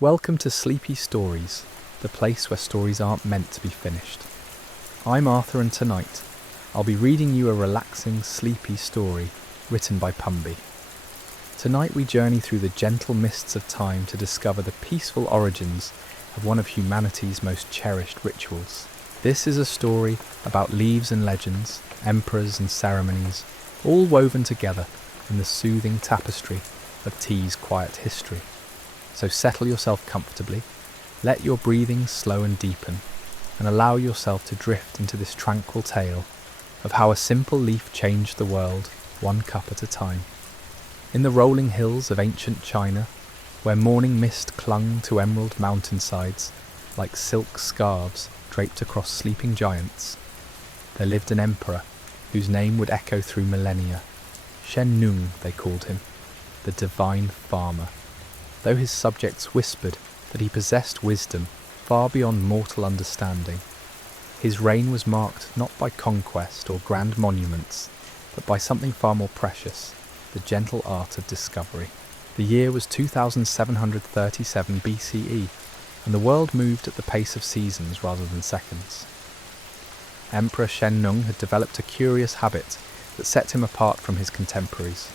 Welcome to Sleepy Stories, the place where stories aren't meant to be finished. I'm Arthur, and tonight I'll be reading you a relaxing, sleepy story written by Pumby. Tonight we journey through the gentle mists of time to discover the peaceful origins of one of humanity's most cherished rituals. This is a story about leaves and legends, emperors and ceremonies, all woven together in the soothing tapestry of tea's quiet history. So settle yourself comfortably, let your breathing slow and deepen, and allow yourself to drift into this tranquil tale of how a simple leaf changed the world, one cup at a time. In the rolling hills of ancient China, where morning mist clung to emerald mountainsides like silk scarves draped across sleeping giants, there lived an emperor whose name would echo through millennia. Shen Nung, they called him, the divine farmer. Though his subjects whispered that he possessed wisdom far beyond mortal understanding, his reign was marked not by conquest or grand monuments, but by something far more precious, the gentle art of discovery. The year was 2737 BCE, and the world moved at the pace of seasons rather than seconds. Emperor Shen Nung had developed a curious habit that set him apart from his contemporaries.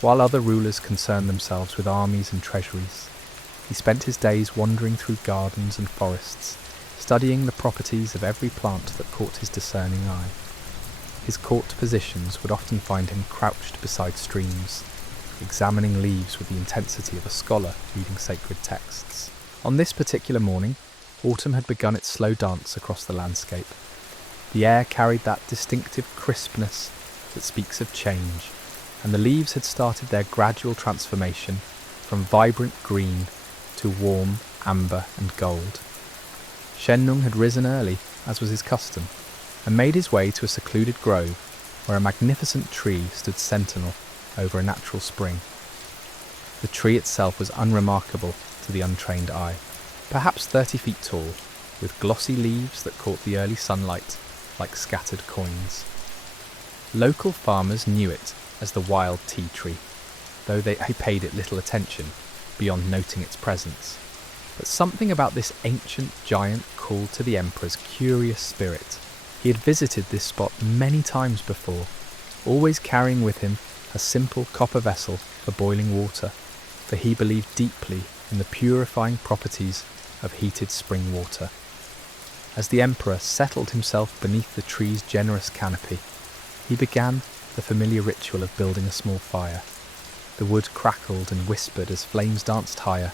While other rulers concerned themselves with armies and treasuries, he spent his days wandering through gardens and forests, studying the properties of every plant that caught his discerning eye. His court positions would often find him crouched beside streams, examining leaves with the intensity of a scholar reading sacred texts. On this particular morning, autumn had begun its slow dance across the landscape. The air carried that distinctive crispness that speaks of change, and the leaves had started their gradual transformation from vibrant green to warm amber and gold. Shen Nung had risen early, as was his custom, and made his way to a secluded grove where a magnificent tree stood sentinel over a natural spring. The tree itself was unremarkable to the untrained eye, perhaps 30 feet tall, with glossy leaves that caught the early sunlight like scattered coins. Local farmers knew it as the wild tea tree, though they paid it little attention, beyond noting its presence. But something about this ancient giant called to the emperor's curious spirit. He had visited this spot many times before, always carrying with him a simple copper vessel for boiling water, for he believed deeply in the purifying properties of heated spring water. As the emperor settled himself beneath the tree's generous canopy, he began the familiar ritual of building a small fire. The wood crackled and whispered as flames danced higher,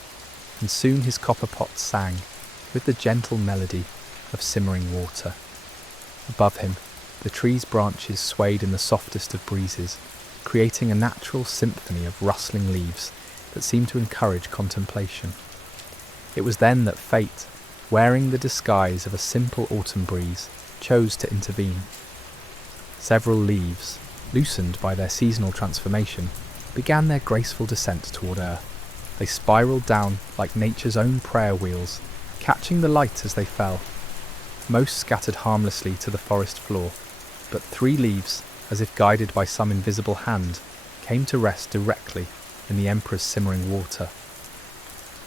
and soon his copper pot sang with the gentle melody of simmering water. Above him, the tree's branches swayed in the softest of breezes, creating a natural symphony of rustling leaves that seemed to encourage contemplation. It was then that fate, wearing the disguise of a simple autumn breeze, chose to intervene. Several leaves, loosened by their seasonal transformation, began their graceful descent toward earth. They spiraled down like nature's own prayer wheels, catching the light as they fell. Most scattered harmlessly to the forest floor, but 3 leaves, as if guided by some invisible hand, came to rest directly in the emperor's simmering water.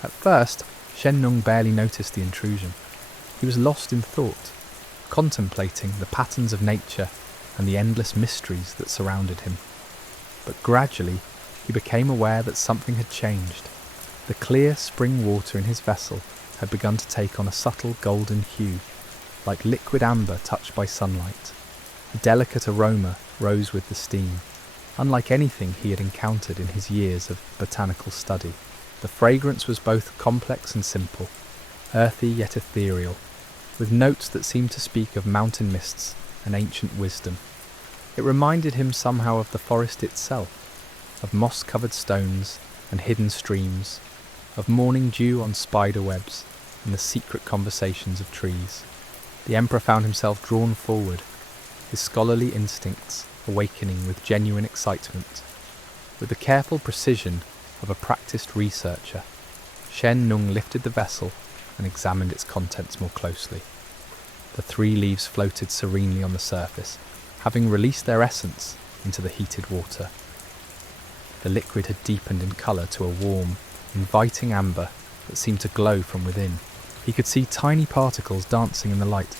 At first, Shen Nung barely noticed the intrusion. He was lost in thought, contemplating the patterns of nature and the endless mysteries that surrounded him. But gradually, he became aware that something had changed. The clear spring water in his vessel had begun to take on a subtle golden hue, like liquid amber touched by sunlight. A delicate aroma rose with the steam, unlike anything he had encountered in his years of botanical study. The fragrance was both complex and simple, earthy yet ethereal, with notes that seemed to speak of mountain mists and ancient wisdom. It reminded him somehow of the forest itself, of moss-covered stones and hidden streams, of morning dew on spider webs and the secret conversations of trees. The emperor found himself drawn forward, his scholarly instincts awakening with genuine excitement. With the careful precision of a practiced researcher, Shen Nung lifted the vessel and examined its contents more closely. The 3 leaves floated serenely on the surface, having released their essence into the heated water. The liquid had deepened in colour to a warm, inviting amber that seemed to glow from within. He could see tiny particles dancing in the light,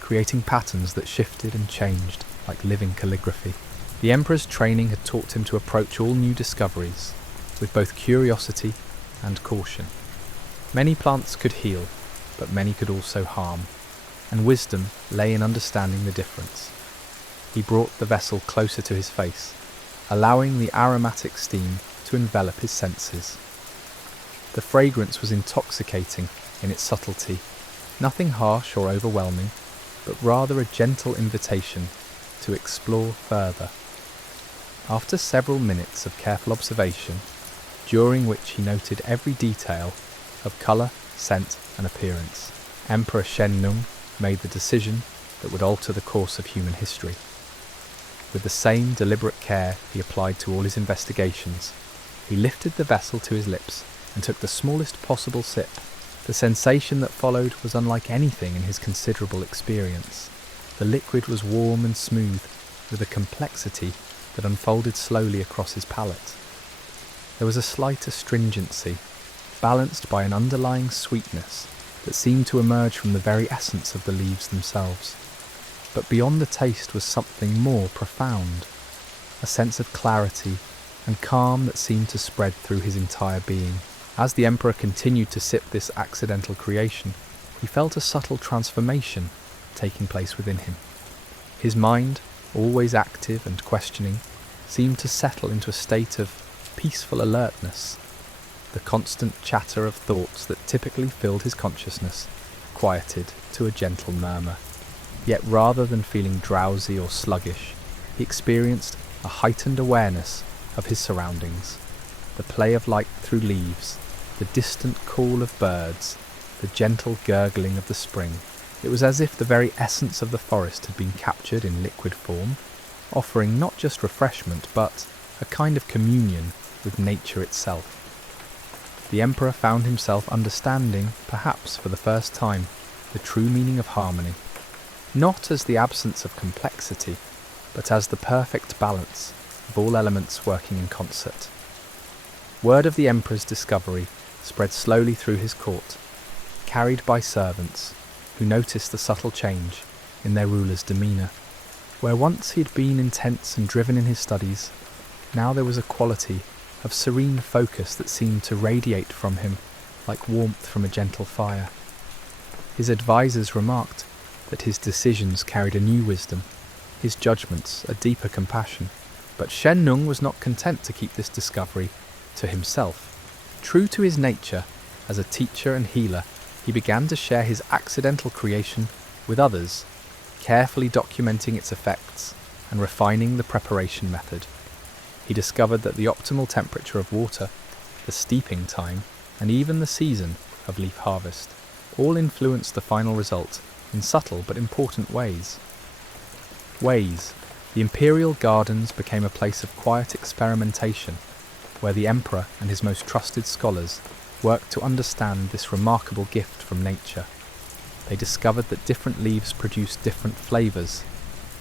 creating patterns that shifted and changed like living calligraphy. The Emperor's training had taught him to approach all new discoveries with both curiosity and caution. Many plants could heal, but many could also harm, and wisdom lay in understanding the difference. He brought the vessel closer to his face, allowing the aromatic steam to envelop his senses. The fragrance was intoxicating in its subtlety, nothing harsh or overwhelming, but rather a gentle invitation to explore further. After several minutes of careful observation, during which he noted every detail of colour, scent and appearance, Emperor Shen Nung made the decision that would alter the course of human history. With the same deliberate care he applied to all his investigations, he lifted the vessel to his lips and took the smallest possible sip. The sensation that followed was unlike anything in his considerable experience. The liquid was warm and smooth, with a complexity that unfolded slowly across his palate. There was a slight astringency, balanced by an underlying sweetness that seemed to emerge from the very essence of the leaves themselves. But beyond the taste was something more profound, a sense of clarity and calm that seemed to spread through his entire being. As the Emperor continued to sip this accidental creation, he felt a subtle transformation taking place within him. His mind, always active and questioning, seemed to settle into a state of peaceful alertness. The constant chatter of thoughts that typically filled his consciousness quieted to a gentle murmur. Yet rather than feeling drowsy or sluggish, he experienced a heightened awareness of his surroundings. The play of light through leaves, the distant call of birds, the gentle gurgling of the spring. It was as if the very essence of the forest had been captured in liquid form, offering not just refreshment but a kind of communion with nature itself. The Emperor found himself understanding, perhaps for the first time, the true meaning of harmony, not as the absence of complexity, but as the perfect balance of all elements working in concert. Word of the Emperor's discovery spread slowly through his court, carried by servants who noticed the subtle change in their ruler's demeanour. Where once he had been intense and driven in his studies, now there was a quality of serene focus that seemed to radiate from him like warmth from a gentle fire. His advisers remarked that his decisions carried a new wisdom, his judgments a deeper compassion. But Shen Nung was not content to keep this discovery to himself. True to his nature as a teacher and healer, he began to share his accidental creation with others, carefully documenting its effects and refining the preparation method. He discovered that the optimal temperature of water, the steeping time, and even the season of leaf harvest all influenced the final result in subtle but important ways. The imperial gardens became a place of quiet experimentation, where the Emperor and his most trusted scholars worked to understand this remarkable gift from nature. They discovered that different leaves produced different flavours,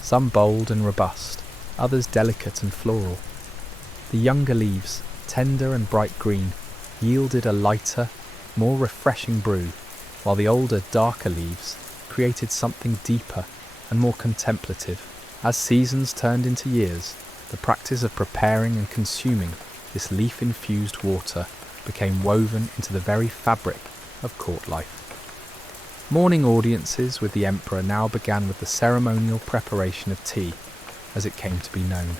some bold and robust, others delicate and floral. The younger leaves, tender and bright green, yielded a lighter, more refreshing brew, while the older, darker leaves created something deeper and more contemplative. As seasons turned into years, the practice of preparing and consuming this leaf-infused water became woven into the very fabric of court life. Morning audiences with the Emperor now began with the ceremonial preparation of tea, as it came to be known.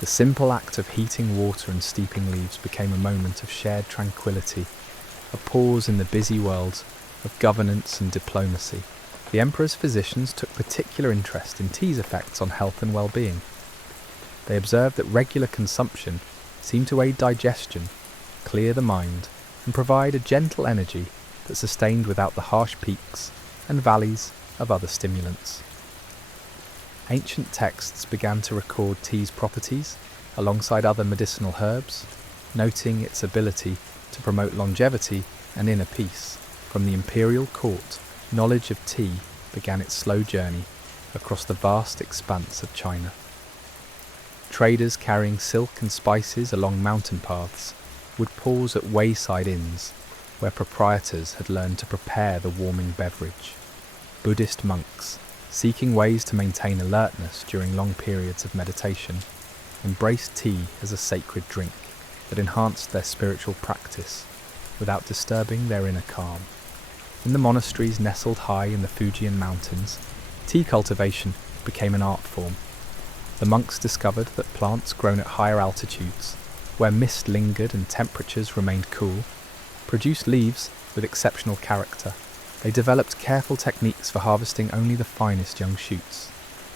The simple act of heating water and steeping leaves became a moment of shared tranquility, a pause in the busy world of governance and diplomacy. The Emperor's physicians took particular interest in tea's effects on health and well-being. They observed that regular consumption seemed to aid digestion, clear the mind, and provide a gentle energy that sustained without the harsh peaks and valleys of other stimulants. Ancient texts began to record tea's properties alongside other medicinal herbs, noting its ability to promote longevity and inner peace. From the imperial court, knowledge of tea began its slow journey across the vast expanse of China. Traders carrying silk and spices along mountain paths would pause at wayside inns, where proprietors had learned to prepare the warming beverage. Buddhist monks, seeking ways to maintain alertness during long periods of meditation, embraced tea as a sacred drink that enhanced their spiritual practice without disturbing their inner calm. In the monasteries nestled high in the Fujian mountains, tea cultivation became an art form. The monks discovered that plants grown at higher altitudes, where mist lingered and temperatures remained cool, produced leaves with exceptional character. They developed careful techniques for harvesting only the finest young shoots,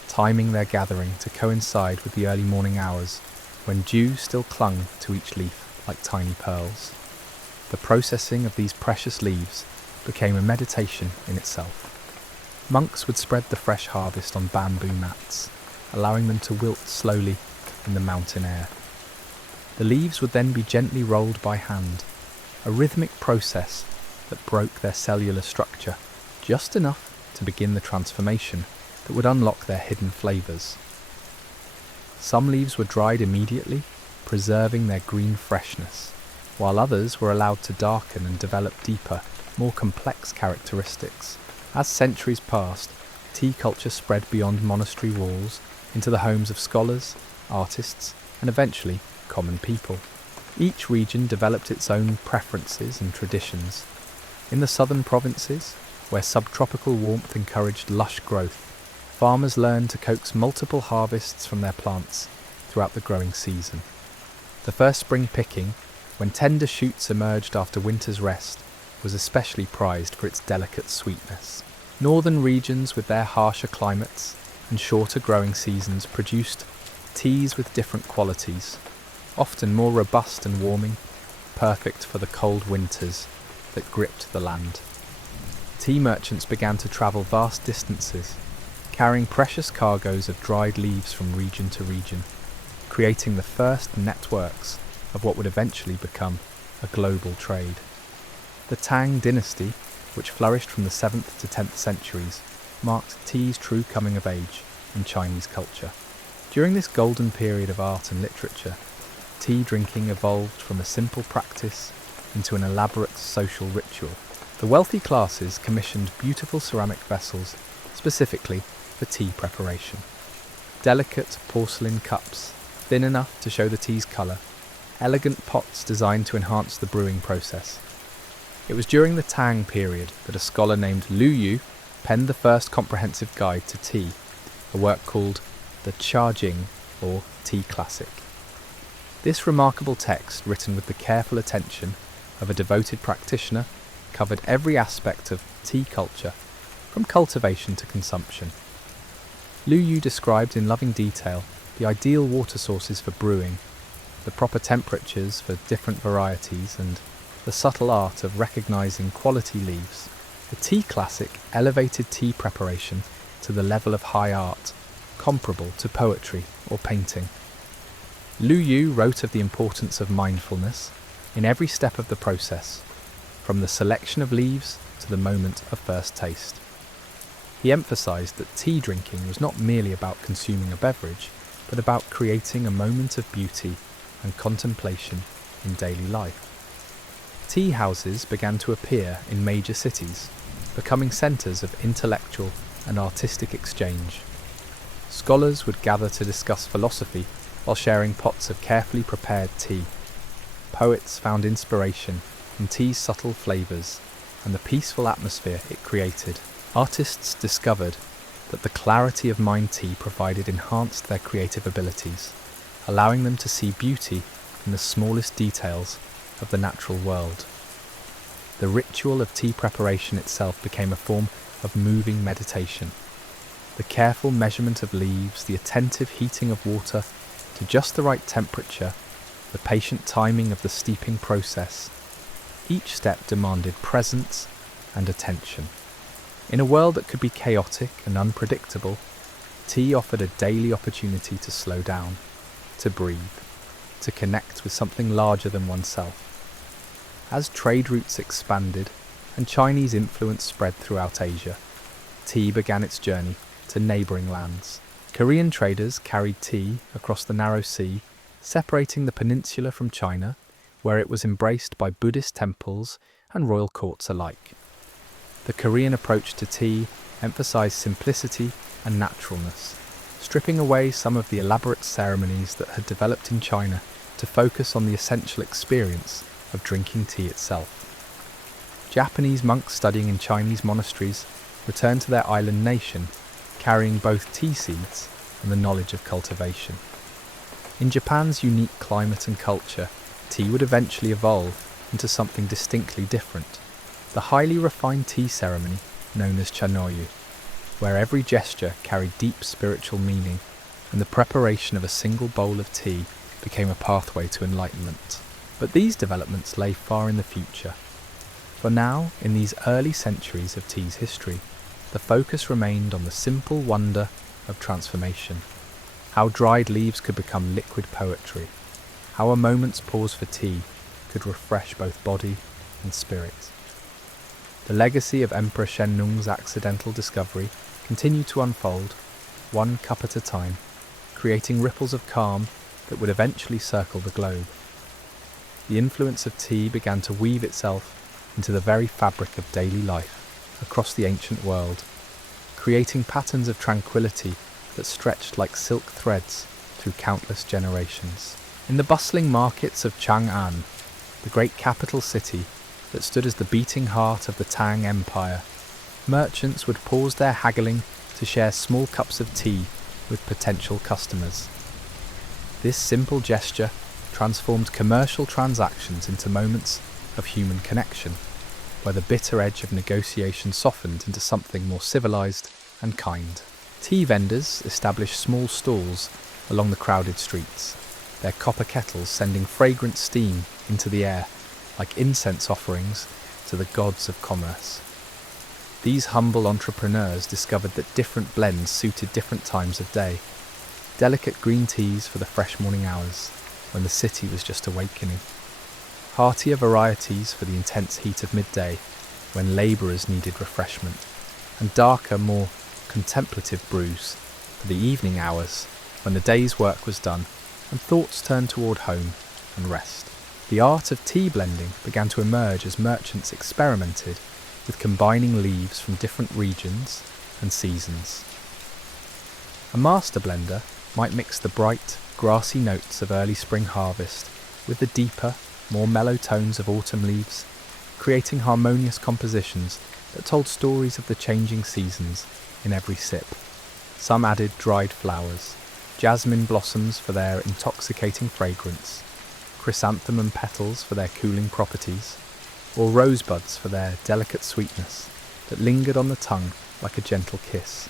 timing their gathering to coincide with the early morning hours when dew still clung to each leaf like tiny pearls. The processing of these precious leaves became a meditation in itself. Monks would spread the fresh harvest on bamboo mats, allowing them to wilt slowly in the mountain air. The leaves would then be gently rolled by hand, a rhythmic process that broke their cellular structure, just enough to begin the transformation that would unlock their hidden flavours. Some leaves were dried immediately, preserving their green freshness, while others were allowed to darken and develop deeper, more complex characteristics. As centuries passed, tea culture spread beyond monastery walls into the homes of scholars, artists, and eventually common people. Each region developed its own preferences and traditions. In the southern provinces, where subtropical warmth encouraged lush growth, farmers learned to coax multiple harvests from their plants throughout the growing season. The first spring picking, when tender shoots emerged after winter's rest, was especially prized for its delicate sweetness. Northern regions with their harsher climates and shorter growing seasons produced teas with different qualities, often more robust and warming, perfect for the cold winters that gripped the land. Tea merchants began to travel vast distances, carrying precious cargoes of dried leaves from region to region, creating the first networks of what would eventually become a global trade. The Tang dynasty, which flourished from the 7th to 10th centuries, marked tea's true coming of age in Chinese culture. During this golden period of art and literature, tea drinking evolved from a simple practice into an elaborate social ritual. The wealthy classes commissioned beautiful ceramic vessels specifically for tea preparation. Delicate porcelain cups, thin enough to show the tea's colour, elegant pots designed to enhance the brewing process. It was during the Tang period that a scholar named Lu Yu penned the first comprehensive guide to tea, a work called the Cha Jing, or Tea Classic. This remarkable text, written with the careful attention of a devoted practitioner, covered every aspect of tea culture, from cultivation to consumption. Lu Yu described in loving detail the ideal water sources for brewing, the proper temperatures for different varieties, and the subtle art of recognizing quality leaves. The Tea Classic elevated tea preparation to the level of high art, comparable to poetry or painting. Lu Yu wrote of the importance of mindfulness in every step of the process, from the selection of leaves to the moment of first taste. He emphasized that tea drinking was not merely about consuming a beverage, but about creating a moment of beauty and contemplation in daily life. Tea houses began to appear in major cities, becoming centres of intellectual and artistic exchange. Scholars would gather to discuss philosophy while sharing pots of carefully prepared tea. Poets found inspiration in tea's subtle flavours and the peaceful atmosphere it created. Artists discovered that the clarity of mind tea provided enhanced their creative abilities, allowing them to see beauty in the smallest details of the natural world. The ritual of tea preparation itself became a form of moving meditation. The careful measurement of leaves, the attentive heating of water to just the right temperature, the patient timing of the steeping process, each step demanded presence and attention. In a world that could be chaotic and unpredictable, tea offered a daily opportunity to slow down, to breathe, to connect with something larger than oneself. As trade routes expanded and Chinese influence spread throughout Asia, tea began its journey to neighbouring lands. Korean traders carried tea across the narrow sea, separating the peninsula from China, where it was embraced by Buddhist temples and royal courts alike. The Korean approach to tea emphasized simplicity and naturalness, stripping away some of the elaborate ceremonies that had developed in China to focus on the essential experience of drinking tea itself. Japanese monks studying in Chinese monasteries returned to their island nation, carrying both tea seeds and the knowledge of cultivation. In Japan's unique climate and culture, tea would eventually evolve into something distinctly different, the highly refined tea ceremony known as chanoyu, where every gesture carried deep spiritual meaning and the preparation of a single bowl of tea became a pathway to enlightenment. But these developments lay far in the future. For now, in these early centuries of tea's history, the focus remained on the simple wonder of transformation, how dried leaves could become liquid poetry, how a moment's pause for tea could refresh both body and spirit. The legacy of Emperor Shennung's accidental discovery continued to unfold, one cup at a time, creating ripples of calm that would eventually circle the globe. The influence of tea began to weave itself into the very fabric of daily life across the ancient world, creating patterns of tranquility that stretched like silk threads through countless generations. In the bustling markets of Chang'an, the great capital city that stood as the beating heart of the Tang Empire, merchants would pause their haggling to share small cups of tea with potential customers. This simple gesture transformed commercial transactions into moments of human connection, where the bitter edge of negotiation softened into something more civilized and kind. Tea vendors established small stalls along the crowded streets, their copper kettles sending fragrant steam into the air like incense offerings to the gods of commerce. These humble entrepreneurs discovered that different blends suited different times of day. Delicate green teas for the fresh morning hours, when the city was just awakening. Heartier varieties for the intense heat of midday, when labourers needed refreshment. And darker, more contemplative brews for the evening hours, when the day's work was done and thoughts turned toward home and rest. The art of tea blending began to emerge as merchants experimented with combining leaves from different regions and seasons. A master blender might mix the bright, grassy notes of early spring harvest with the deeper, more mellow tones of autumn leaves, creating harmonious compositions that told stories of the changing seasons in every sip. Some added dried flowers, jasmine blossoms for their intoxicating fragrance, chrysanthemum petals for their cooling properties, or rosebuds for their delicate sweetness that lingered on the tongue like a gentle kiss.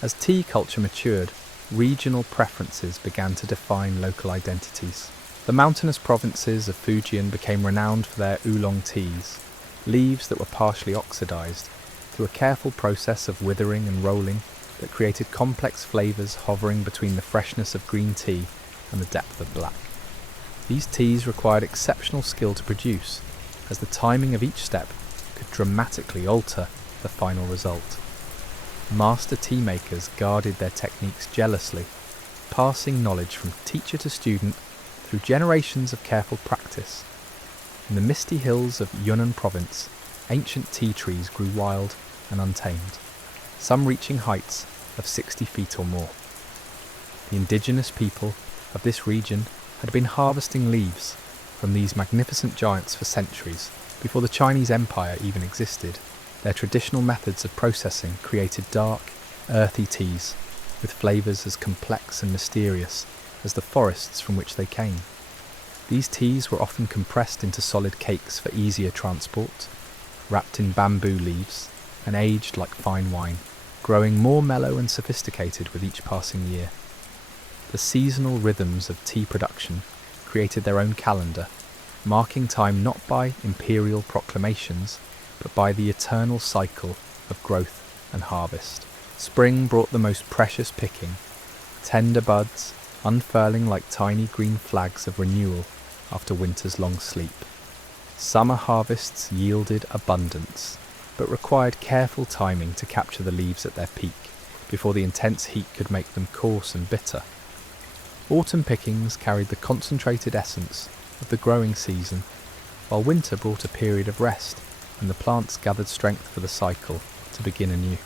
As tea culture matured, regional preferences began to define local identities. The mountainous provinces of Fujian became renowned for their oolong teas, leaves that were partially oxidized through a careful process of withering and rolling that created complex flavors hovering between the freshness of green tea and the depth of black. These teas required exceptional skill to produce, as the timing of each step could dramatically alter the final result. Master tea makers guarded their techniques jealously, passing knowledge from teacher to student through generations of careful practice. In the misty hills of Yunnan province, ancient tea trees grew wild and untamed, some reaching heights of 60 feet or more. The indigenous people of this region had been harvesting leaves from these magnificent giants for centuries before the Chinese Empire even existed. Their traditional methods of processing created dark, earthy teas with flavours as complex and mysterious as the forests from which they came. These teas were often compressed into solid cakes for easier transport, wrapped in bamboo leaves, and aged like fine wine, growing more mellow and sophisticated with each passing year. The seasonal rhythms of tea production created their own calendar, marking time not by imperial proclamations, but by the eternal cycle of growth and harvest. Spring brought the most precious picking, tender buds unfurling like tiny green flags of renewal after winter's long sleep. Summer harvests yielded abundance, but required careful timing to capture the leaves at their peak, before the intense heat could make them coarse and bitter. Autumn pickings carried the concentrated essence of the growing season, while winter brought a period of rest and the plants gathered strength for the cycle to begin anew.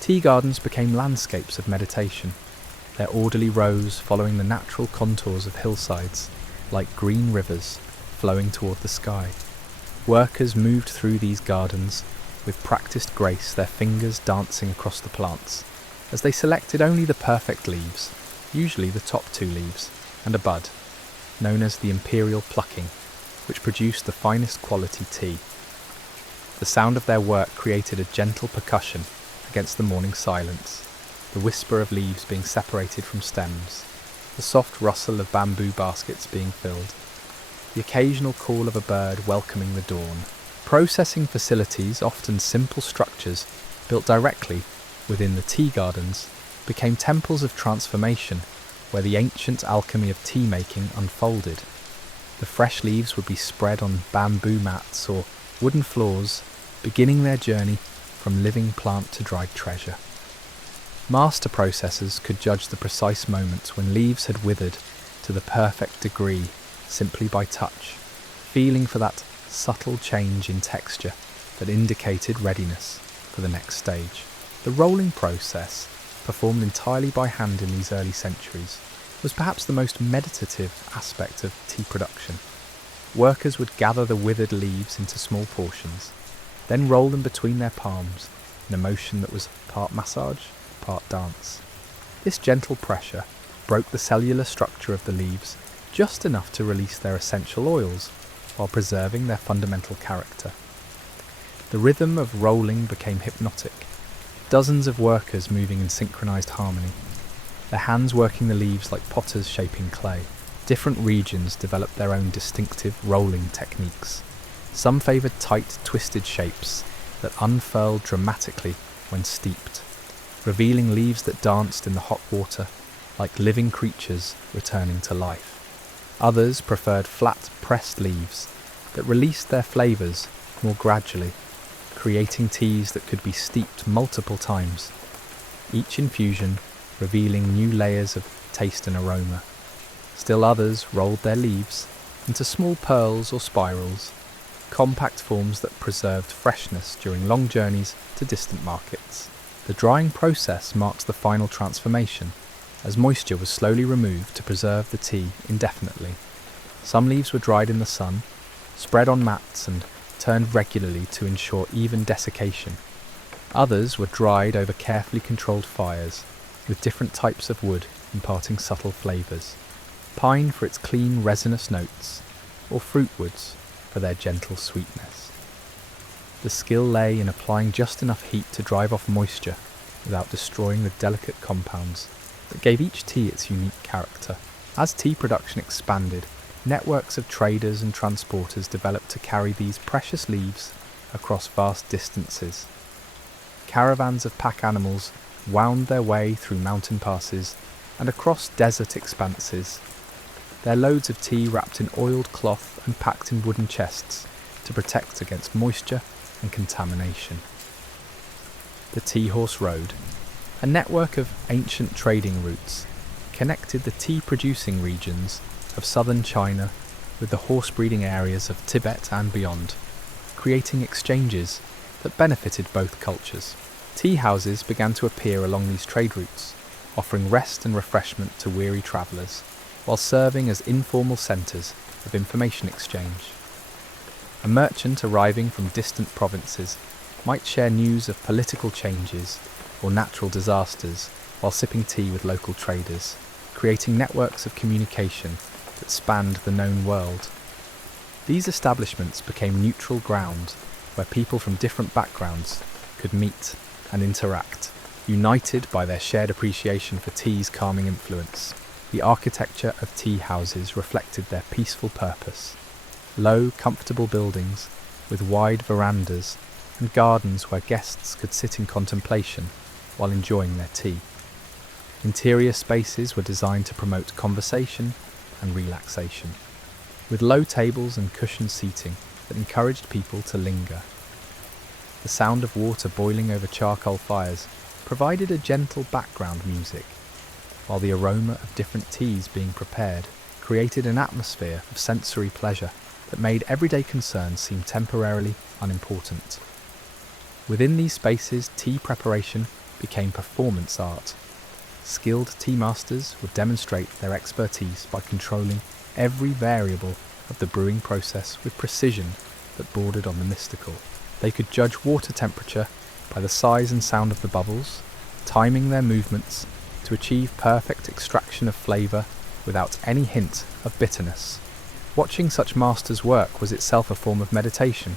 Tea gardens became landscapes of meditation, their orderly rows following the natural contours of hillsides, like green rivers flowing toward the sky. Workers moved through these gardens with practiced grace, their fingers dancing across the plants, as they selected only the perfect leaves, usually the top 2 leaves, and a bud, known as the imperial plucking, which produced the finest quality tea. The sound of their work created a gentle percussion against the morning silence, the whisper of leaves being separated from stems, the soft rustle of bamboo baskets being filled, the occasional call of a bird welcoming the dawn. Processing facilities, often simple structures built directly within the tea gardens, became temples of transformation where the ancient alchemy of tea making unfolded. The fresh leaves would be spread on bamboo mats or wooden floors, beginning their journey from living plant to dried treasure. Master processors could judge the precise moment when leaves had withered to the perfect degree simply by touch, feeling for that subtle change in texture that indicated readiness for the next stage. The rolling process, performed entirely by hand in these early centuries, was perhaps the most meditative aspect of tea production. Workers would gather the withered leaves into small portions, then roll them between their palms in a motion that was part massage, part dance. This gentle pressure broke the cellular structure of the leaves just enough to release their essential oils while preserving their fundamental character. The rhythm of rolling became hypnotic, dozens of workers moving in synchronized harmony, their hands working the leaves like potters shaping clay. Different regions developed their own distinctive rolling techniques. Some favoured tight, twisted shapes that unfurled dramatically when steeped, revealing leaves that danced in the hot water like living creatures returning to life. Others preferred flat, pressed leaves that released their flavours more gradually, creating teas that could be steeped multiple times, each infusion revealing new layers of taste and aroma. Still others rolled their leaves into small pearls or spirals, compact forms that preserved freshness during long journeys to distant markets. The drying process marks the final transformation, as moisture was slowly removed to preserve the tea indefinitely. Some leaves were dried in the sun, spread on mats and turned regularly to ensure even desiccation. Others were dried over carefully controlled fires, with different types of wood imparting subtle flavours. Pine for its clean resinous notes, or fruitwoods for their gentle sweetness. The skill lay in applying just enough heat to drive off moisture without destroying the delicate compounds that gave each tea its unique character. As tea production expanded, networks of traders and transporters developed to carry these precious leaves across vast distances. Caravans of pack animals wound their way through mountain passes and across desert expanses, their loads of tea wrapped in oiled cloth and packed in wooden chests to protect against moisture and contamination. The Tea Horse Road, a network of ancient trading routes, connected the tea-producing regions of southern China with the horse-breeding areas of Tibet and beyond, creating exchanges that benefited both cultures. Tea houses began to appear along these trade routes, offering rest and refreshment to weary travellers, while serving as informal centres of information exchange. A merchant arriving from distant provinces might share news of political changes or natural disasters while sipping tea with local traders, creating networks of communication that spanned the known world. These establishments became neutral ground where people from different backgrounds could meet and interact, united by their shared appreciation for tea's calming influence. The architecture of tea houses reflected their peaceful purpose. Low, comfortable buildings with wide verandas and gardens where guests could sit in contemplation while enjoying their tea. Interior spaces were designed to promote conversation and relaxation, with low tables and cushioned seating that encouraged people to linger. The sound of water boiling over charcoal fires provided a gentle background music, while the aroma of different teas being prepared created an atmosphere of sensory pleasure that made everyday concerns seem temporarily unimportant. Within these spaces, tea preparation became performance art. Skilled tea masters would demonstrate their expertise by controlling every variable of the brewing process with precision that bordered on the mystical. They could judge water temperature by the size and sound of the bubbles, timing their movements to achieve perfect extraction of flavour without any hint of bitterness. Watching such masters work was itself a form of meditation,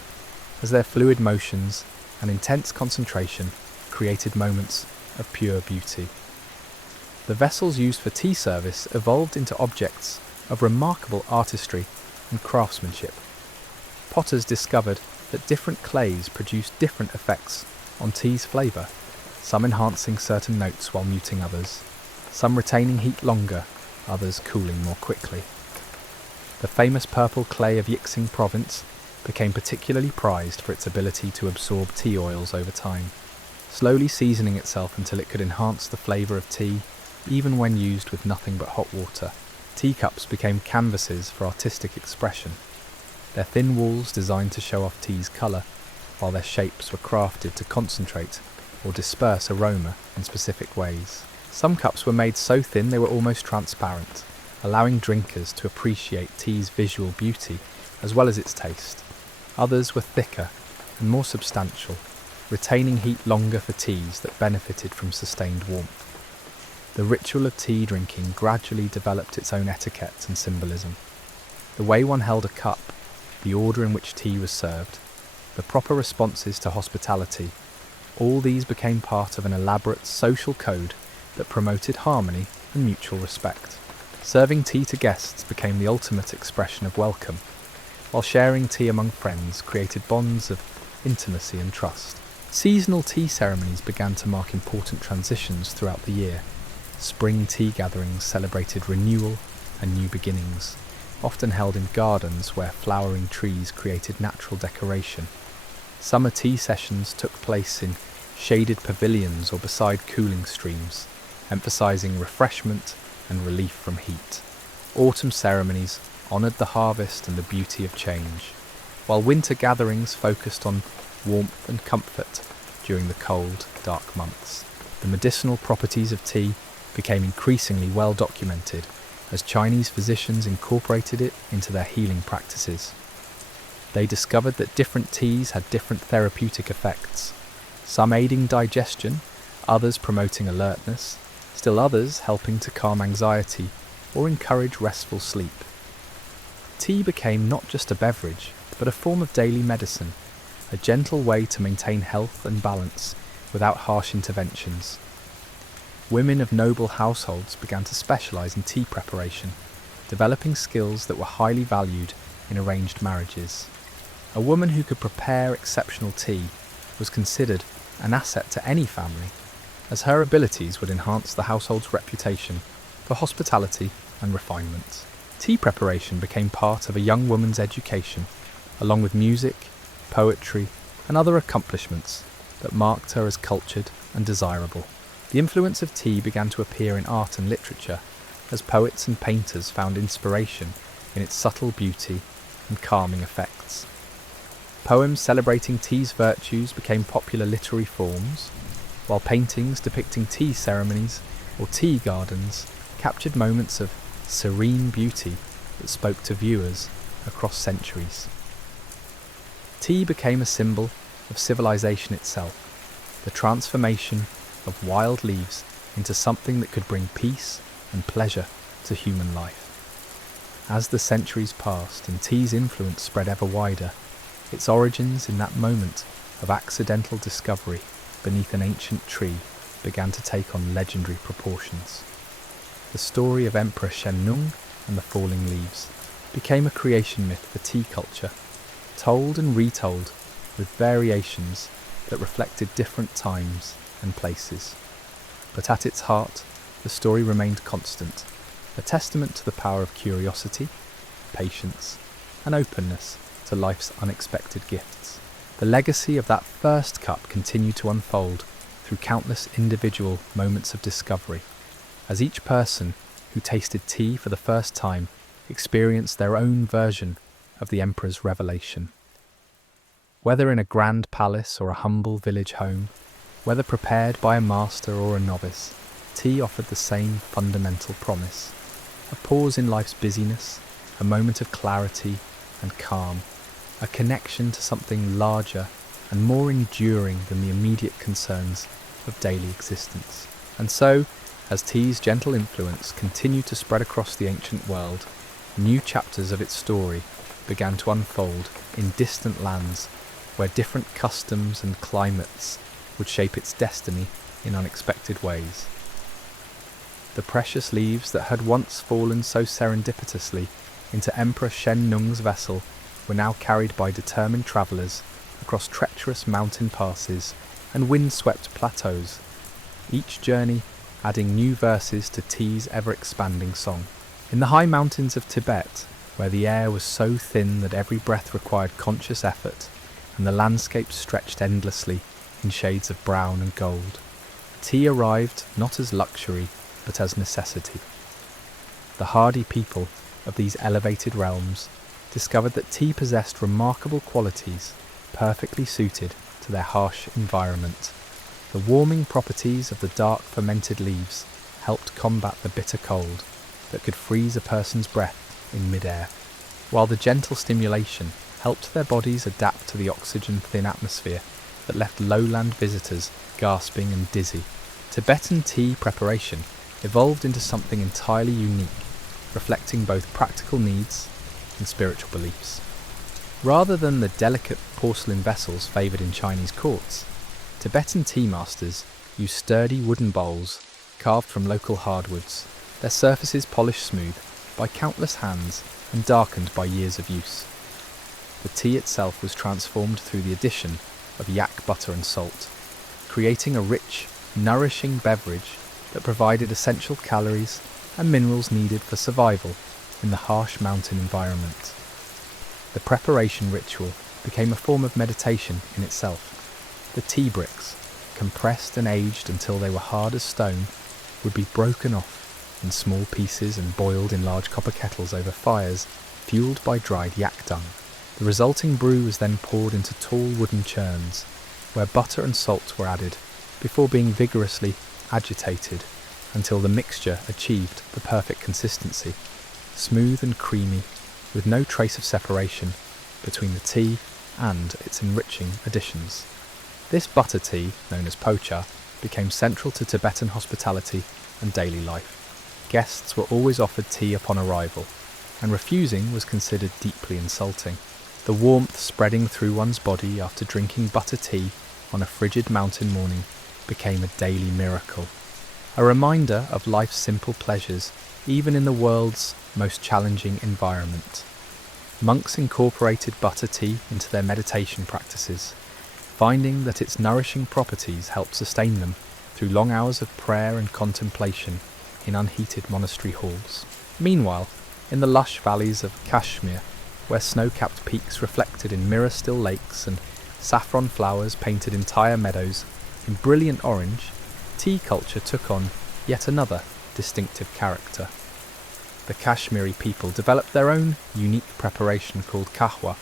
as their fluid motions and intense concentration created moments of pure beauty. The vessels used for tea service evolved into objects of remarkable artistry and craftsmanship. Potters discovered that different clays produced different effects on tea's flavour, some enhancing certain notes while muting others, some retaining heat longer, others cooling more quickly. The famous purple clay of Yixing province became particularly prized for its ability to absorb tea oils over time, slowly seasoning itself until it could enhance the flavour of tea even when used with nothing but hot water. Teacups became canvases for artistic expression, their thin walls designed to show off tea's colour, while their shapes were crafted to concentrate or disperse aroma in specific ways. Some cups were made so thin they were almost transparent, allowing drinkers to appreciate tea's visual beauty as well as its taste. Others were thicker and more substantial, retaining heat longer for teas that benefited from sustained warmth. The ritual of tea drinking gradually developed its own etiquette and symbolism. The way one held a cup, the order in which tea was served, the proper responses to hospitality, all these became part of an elaborate social code that promoted harmony and mutual respect. Serving tea to guests became the ultimate expression of welcome, while sharing tea among friends created bonds of intimacy and trust. Seasonal tea ceremonies began to mark important transitions throughout the year. Spring tea gatherings celebrated renewal and new beginnings, often held in gardens where flowering trees created natural decoration. Summer tea sessions took place in shaded pavilions or beside cooling streams, emphasizing refreshment and relief from heat. Autumn ceremonies honoured the harvest and the beauty of change, while winter gatherings focused on warmth and comfort during the cold, dark months. The medicinal properties of tea became increasingly well documented as Chinese physicians incorporated it into their healing practices. They discovered that different teas had different therapeutic effects, some aiding digestion, others promoting alertness, still others helping to calm anxiety or encourage restful sleep. Tea became not just a beverage, but a form of daily medicine, a gentle way to maintain health and balance without harsh interventions. Women of noble households began to specialise in tea preparation, developing skills that were highly valued in arranged marriages. A woman who could prepare exceptional tea was considered an asset to any family, as her abilities would enhance the household's reputation for hospitality and refinement. Tea preparation became part of a young woman's education, along with music, poetry, and other accomplishments that marked her as cultured and desirable. The influence of tea began to appear in art and literature, as poets and painters found inspiration in its subtle beauty and calming effects. Poems celebrating tea's virtues became popular literary forms, while paintings depicting tea ceremonies or tea gardens captured moments of serene beauty that spoke to viewers across centuries. Tea became a symbol of civilization itself, the transformation of wild leaves into something that could bring peace and pleasure to human life. As the centuries passed and tea's influence spread ever wider, its origins in that moment of accidental discovery beneath an ancient tree began to take on legendary proportions. The story of Emperor Shenlong and the falling leaves became a creation myth for tea culture, told and retold with variations that reflected different times and places. But at its heart, the story remained constant, a testament to the power of curiosity, patience, and openness to life's unexpected gifts. The legacy of that first cup continued to unfold through countless individual moments of discovery, as each person who tasted tea for the first time experienced their own version of the emperor's revelation. Whether in a grand palace or a humble village home, whether prepared by a master or a novice, tea offered the same fundamental promise: a pause in life's busyness, a moment of clarity and calm, a connection to something larger and more enduring than the immediate concerns of daily existence. And so, as tea's gentle influence continued to spread across the ancient world, new chapters of its story began to unfold in distant lands where different customs and climates would shape its destiny in unexpected ways. The precious leaves that had once fallen so serendipitously into Emperor Shen Nung's vessel were now carried by determined travellers across treacherous mountain passes and wind-swept plateaus, each journey adding new verses to tea's ever-expanding song. In the high mountains of Tibet, where the air was so thin that every breath required conscious effort, and the landscape stretched endlessly in shades of brown and gold, tea arrived not as luxury, but as necessity. The hardy people of these elevated realms discovered that tea possessed remarkable qualities perfectly suited to their harsh environment. The warming properties of the dark fermented leaves helped combat the bitter cold that could freeze a person's breath in mid-air, while the gentle stimulation helped their bodies adapt to the oxygen-thin atmosphere that left lowland visitors gasping and dizzy. Tibetan tea preparation evolved into something entirely unique, reflecting both practical needs and spiritual beliefs. Rather than the delicate porcelain vessels favoured in Chinese courts, Tibetan tea masters use sturdy wooden bowls carved from local hardwoods, their surfaces polished smooth by countless hands and darkened by years of use. The tea itself was transformed through the addition of yak butter and salt, creating a rich, nourishing beverage that provided essential calories and minerals needed for survival in the harsh mountain environment. The preparation ritual became a form of meditation in itself. The tea bricks, compressed and aged until they were hard as stone, would be broken off in small pieces and boiled in large copper kettles over fires fueled by dried yak dung. The resulting brew was then poured into tall wooden churns, where butter and salt were added, before being vigorously agitated until the mixture achieved the perfect consistency, smooth and creamy, with no trace of separation between the tea and its enriching additions. This butter tea, known as pocha, became central to Tibetan hospitality and daily life. Guests were always offered tea upon arrival, and refusing was considered deeply insulting. The warmth spreading through one's body after drinking butter tea on a frigid mountain morning became a daily miracle, a reminder of life's simple pleasures, even in the world's most challenging environment. Monks incorporated butter tea into their meditation practices, finding that its nourishing properties helped sustain them through long hours of prayer and contemplation in unheated monastery halls. Meanwhile, in the lush valleys of Kashmir, where snow-capped peaks reflected in mirror-still lakes and saffron flowers painted entire meadows in brilliant orange, tea culture took on yet another distinctive character. The Kashmiri people developed their own unique preparation called kahwa,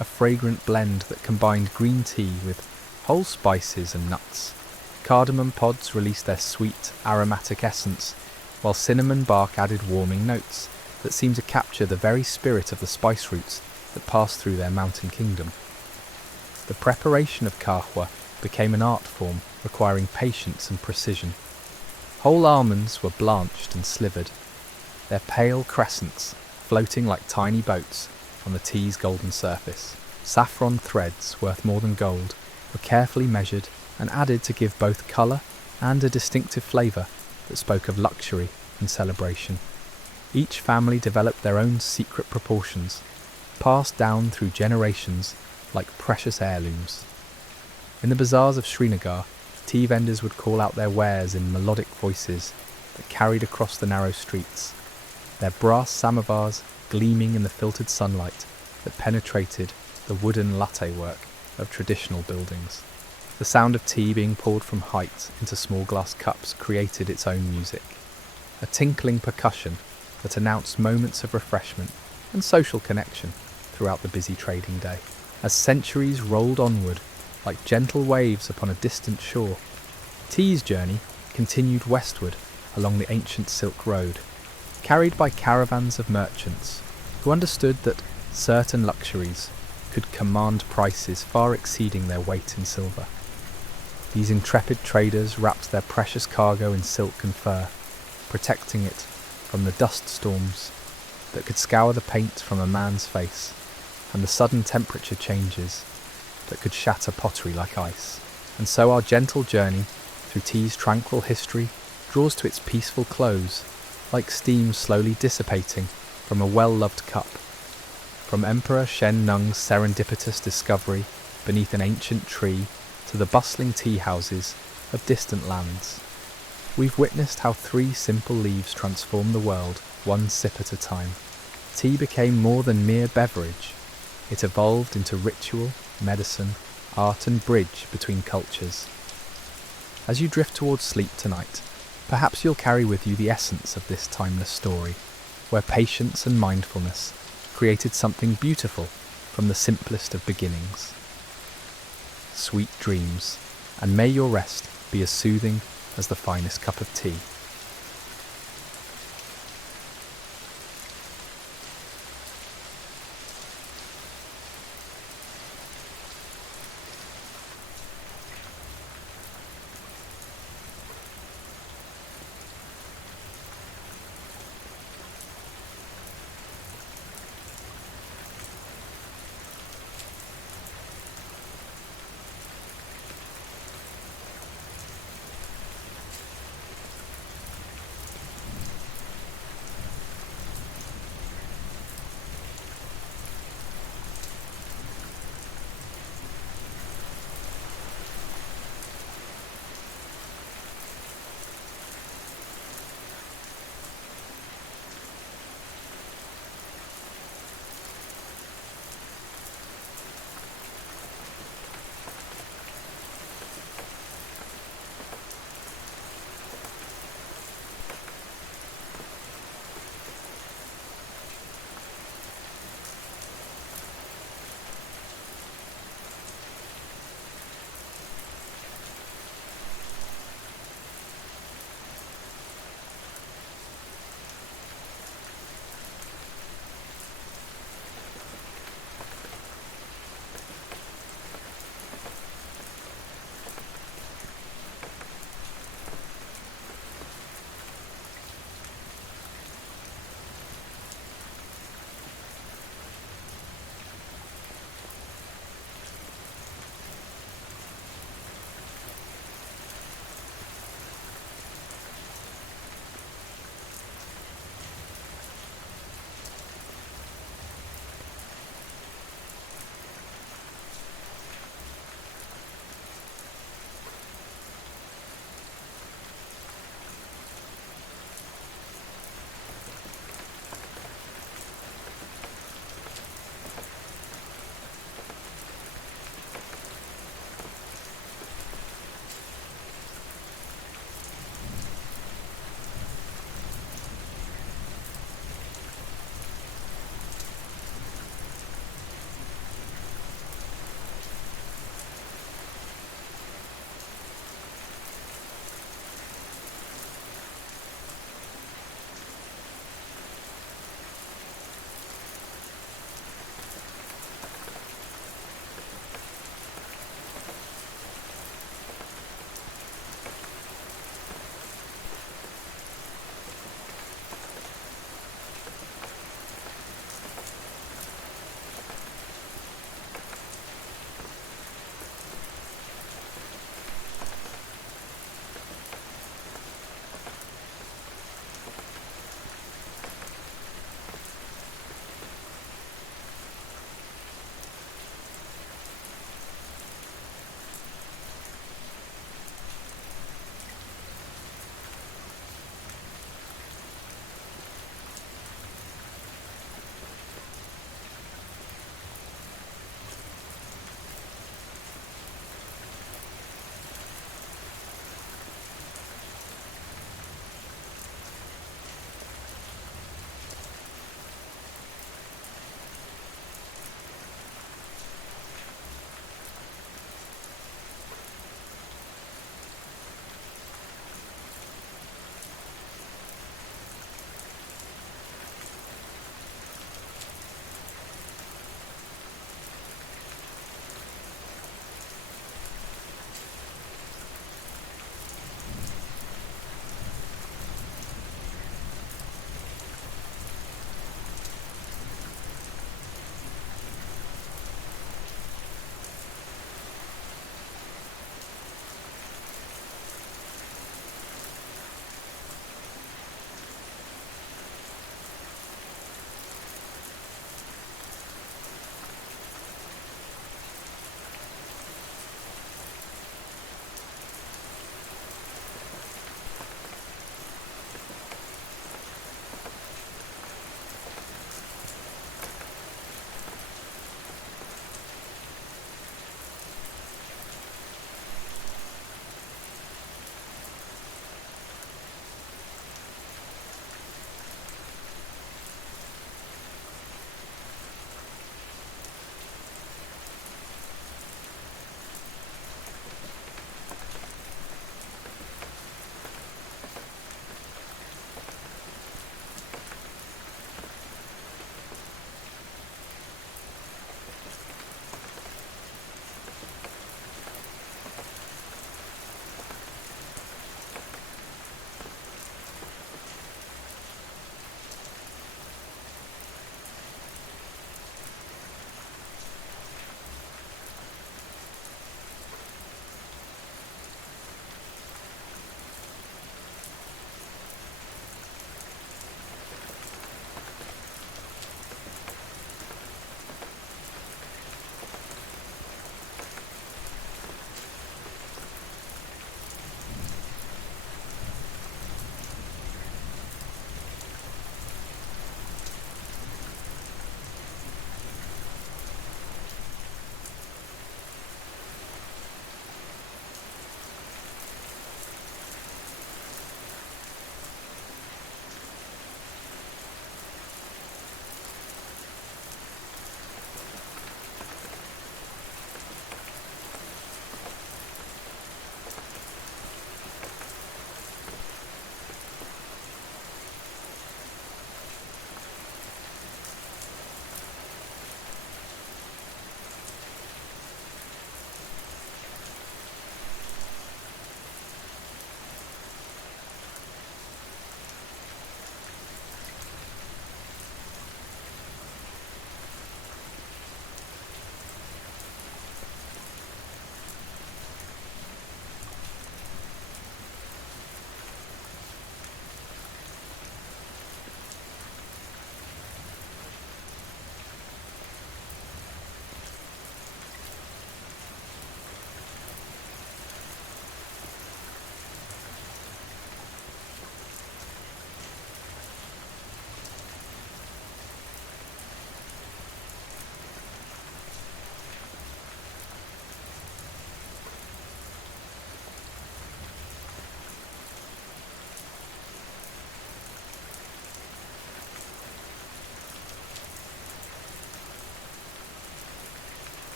a fragrant blend that combined green tea with whole spices and nuts. Cardamom pods released their sweet, aromatic essence, while cinnamon bark added warming notes that seemed to capture the very spirit of the spice roots that passed through their mountain kingdom. The preparation of kahwa became an art form requiring patience and precision. Whole almonds were blanched and slivered, their pale crescents floating like tiny boats on the tea's golden surface. Saffron threads, worth more than gold, were carefully measured and added to give both colour and a distinctive flavour that spoke of luxury and celebration. Each family developed their own secret proportions, passed down through generations like precious heirlooms. In the bazaars of Srinagar, tea vendors would call out their wares in melodic voices that carried across the narrow streets, their brass samovars gleaming in the filtered sunlight that penetrated the wooden latte work of traditional buildings. The sound of tea being poured from height into small glass cups created its own music, a tinkling percussion that announced moments of refreshment and social connection. throughout the busy trading day. As centuries rolled onward, like gentle waves upon a distant shore, tea's journey continued westward along the ancient Silk Road, carried by caravans of merchants who understood that certain luxuries could command prices far exceeding their weight in silver. These intrepid traders wrapped their precious cargo in silk and fur, protecting it from the dust storms that could scour the paint from a man's face and the sudden temperature changes that could shatter pottery like ice. And so our gentle journey through tea's tranquil history draws to its peaceful close, like steam slowly dissipating from a well-loved cup. From Emperor Shen Nung's serendipitous discovery beneath an ancient tree to the bustling tea houses of distant lands, we've witnessed how 3 simple leaves transform the world, one sip at a time. Tea became more than mere beverage. It evolved into ritual, medicine, art and bridge between cultures. As you drift towards sleep tonight, perhaps you'll carry with you the essence of this timeless story, where patience and mindfulness created something beautiful from the simplest of beginnings. Sweet dreams, and may your rest be as soothing as the finest cup of tea.